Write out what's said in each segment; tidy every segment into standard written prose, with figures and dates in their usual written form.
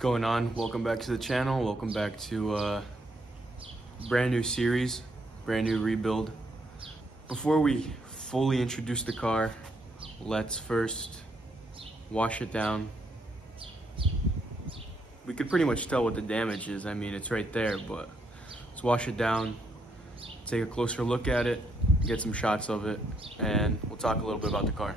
going on? Welcome back to the channel. Welcome back to a brand new series, brand new rebuild. Before we fully introduce the car, let's first wash it down. We could pretty much tell what the damage is. I mean, it's right there, but let's wash it down, take a closer look at it, get some shots of it, and we'll talk a little bit about the car.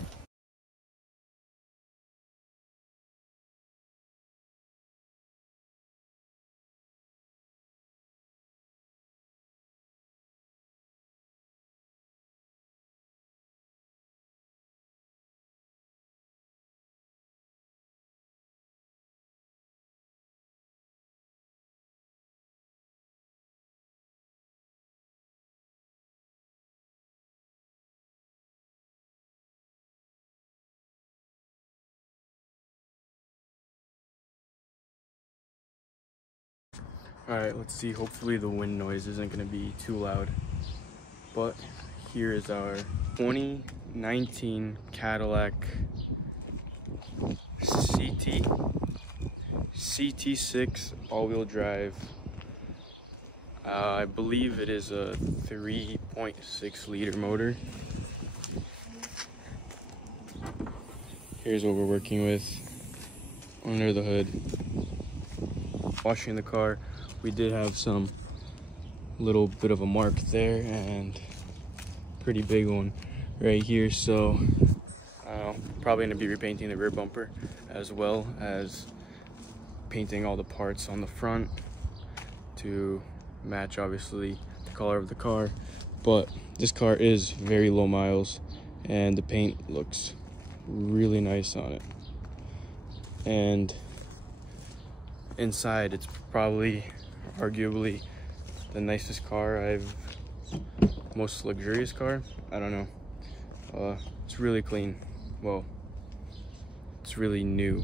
Alright, let's see. Hopefully the wind noise isn't going to be too loud. But here is our 2019 Cadillac CT6 all-wheel drive. I believe it is a 3.6 liter motor. Here's what we're working with under the hood. Washing the car, we did have some little bit of a mark there and pretty big one right here, so probably going to be repainting the rear bumper as well as painting all the parts on the front to match obviously the color of the car. But this car is very low miles and the paint looks really nice on it, and inside it's probably arguably the nicest car most luxurious car, I don't know. It's really clean. Well, it's really new.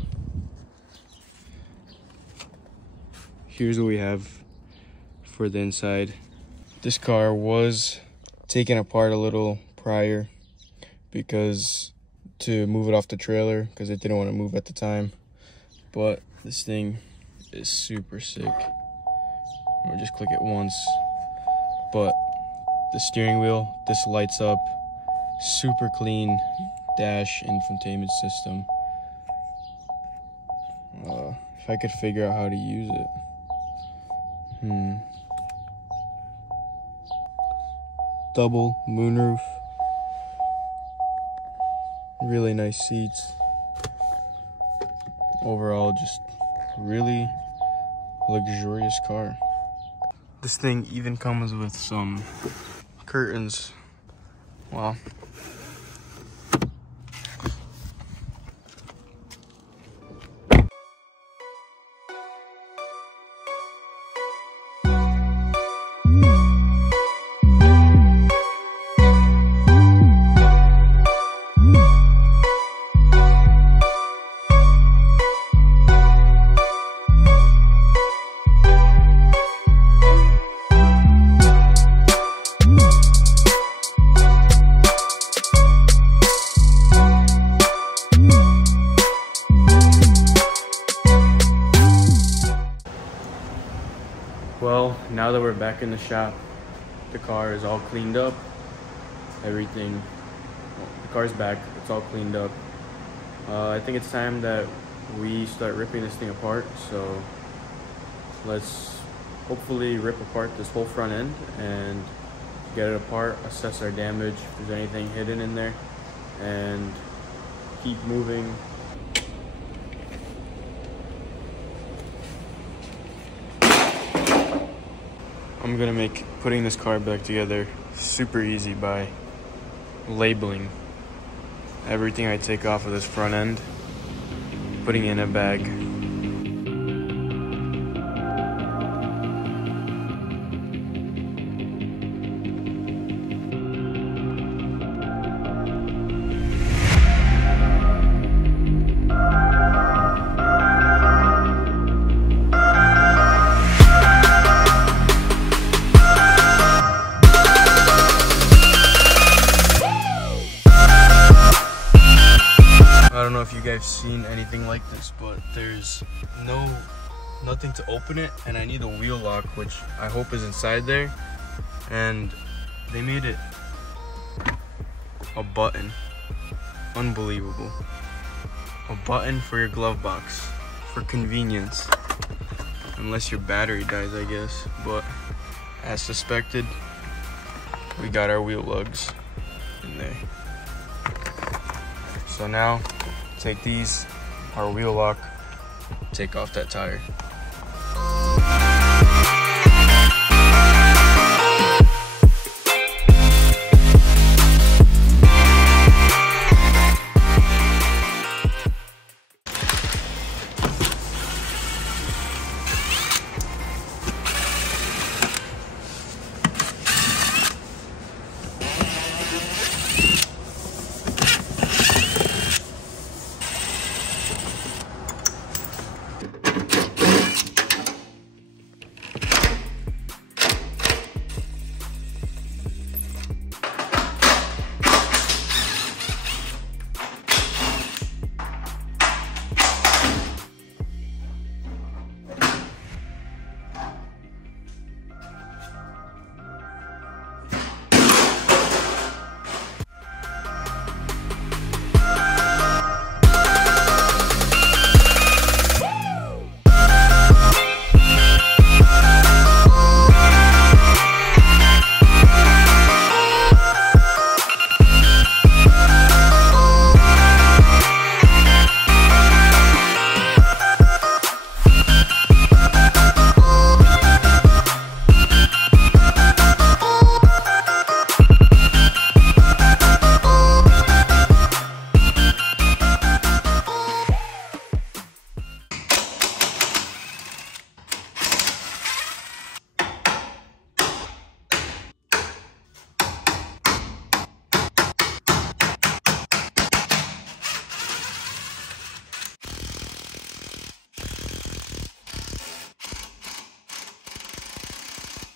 Here's what we have for the inside. This car was taken apart a little prior because to move it off the trailer because it didn't want to move at the time, but this thing is super sick. Or just click it once, but the steering wheel, this lights up, super clean dash infotainment system. If I could figure out how to use it. Double moonroof, really nice seats. Overall, just really luxurious car. This thing even comes with some curtains. Wow. Well, now that we're back in the shop, the car is all cleaned up. Everything, well, the car's back, it's all cleaned up. I think it's time that we start ripping this thing apart. So let's hopefully rip apart this whole front end and get it apart, assess our damage, if there's anything hidden in there, and keep moving. I'm gonna make putting this car back together super easy by labeling everything I take off of this front end, putting it in a bag. I don't know if you guys seen anything like this, but there's no nothing to open it, and I need a wheel lock, which I hope is inside there. And they made it a button. Unbelievable. A button for your glove box for convenience. Unless your battery dies, I guess. But as suspected, we got our wheel lugs in there. So now, take these, our wheel lock, take off that tire.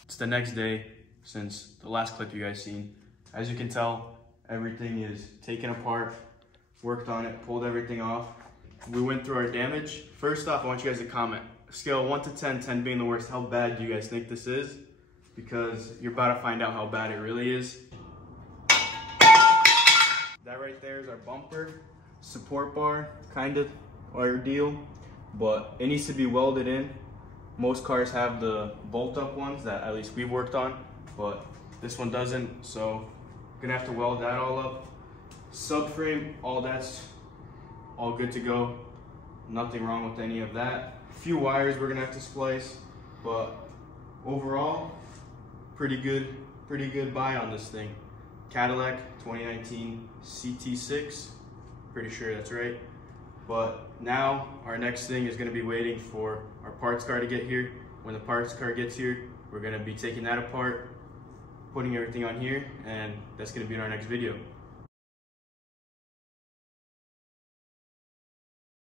It's the next day since the last clip you guys seen. As you can tell, everything is taken apart, worked on it, pulled everything off. We went through our damage. First off, I want you guys to comment. Scale of 1 to 10, 10 being the worst, how bad do you guys think this is? Because you're about to find out how bad it really is. That right there is our bumper, support bar, kind of our deal, but it needs to be welded in. Most cars have the bolt up ones that at least we've worked on, but this one doesn't, so gonna have to weld that all up. Subframe, all that's all good to go. Nothing wrong with any of that. A few wires we're gonna have to splice, but overall, pretty good buy on this thing. Cadillac 2019 CT6, pretty sure that's right. But now our next thing is gonna be waiting for our parts car to get here. When the parts car gets here, we're gonna be taking that apart, putting everything on here, and that's gonna be in our next video.